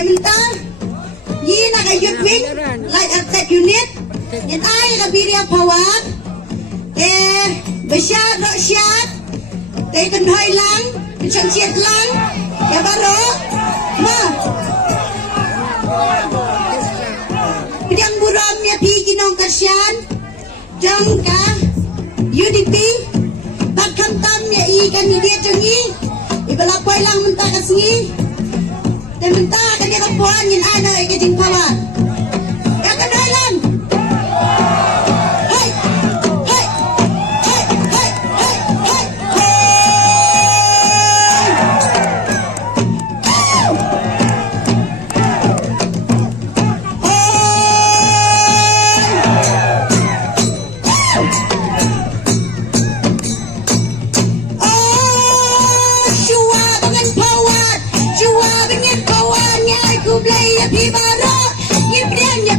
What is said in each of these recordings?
mentang yi na ka youth wing light attack unit yan ay kabiria pawat besyat rosyat tenhoy lang siat lang ya baro ma Pidang buramnya pi ginong kasyan jangka UDP takkan tamnya ikan dia cengi ibalapoy lang mentah kasengi dan mentah kan dia kapuan yin ana ikajing pawat ya kan lang hai hai hai hai hai hai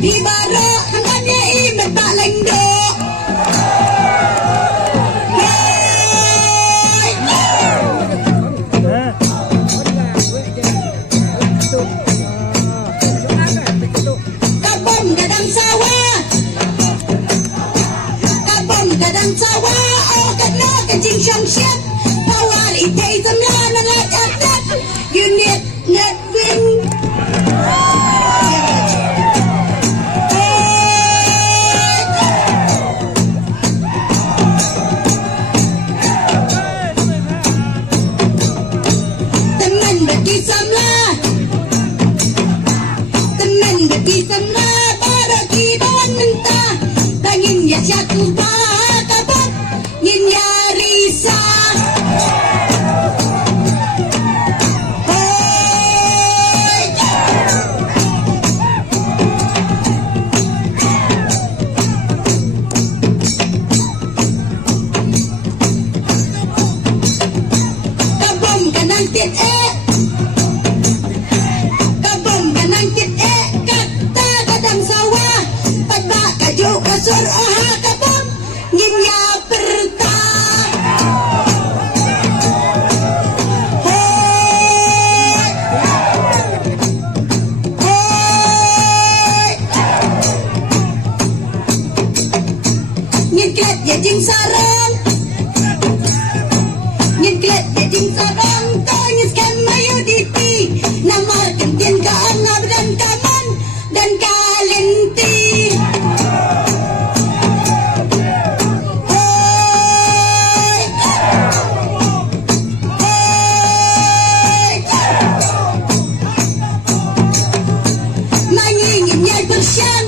Pibaro, hanggannya imet tak lengdo. Kabom gadang sawah, kabom gadang sawah. Oh kadno kencing syamsyat, pawar itay semlan alat adat. Unit net wing. Jatuh bakabat ngin yarisa hoi kabom kanang tit kabom kanang tit kata kadang sawah padba kaju kasur jing sarang nyeklet jing sarang tonyes kan UDP namar kentien kaangab dan kaman dan kalenti hoi hoi mangingin nyai persyang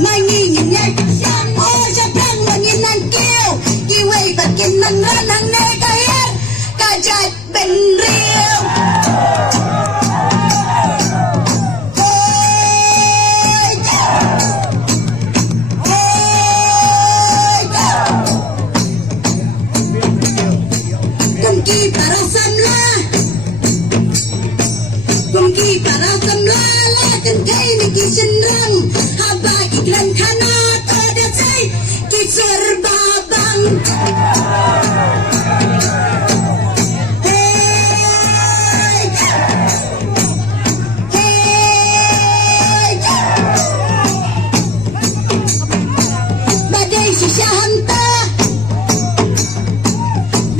mangingin nyai persyang bakin menranang negayar kajat benril hoi hoi kumki para samla la kenkai niki senrang haba iklan kanat ada say kisur babang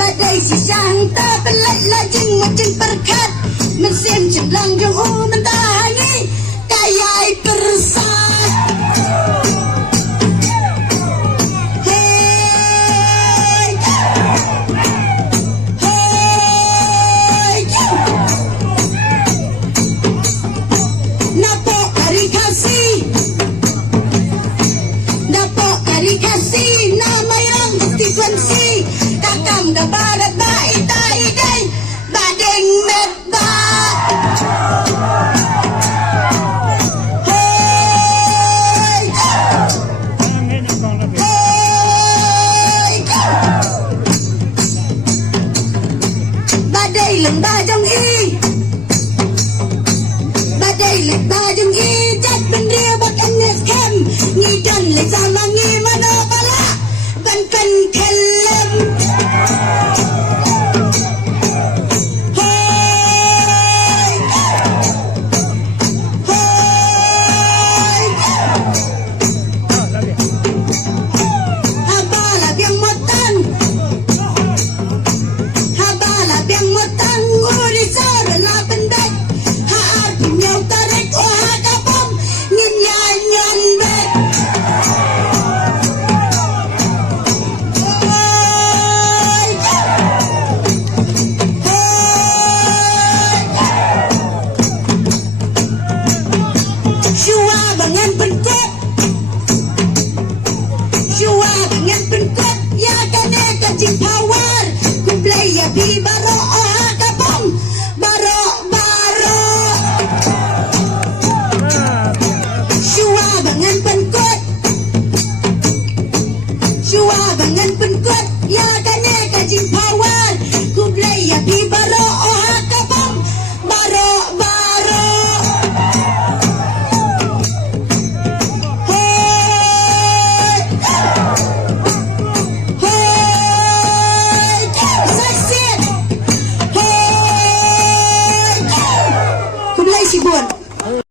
badai sisa hanta pelak lajing macam perkat mesin celang jauh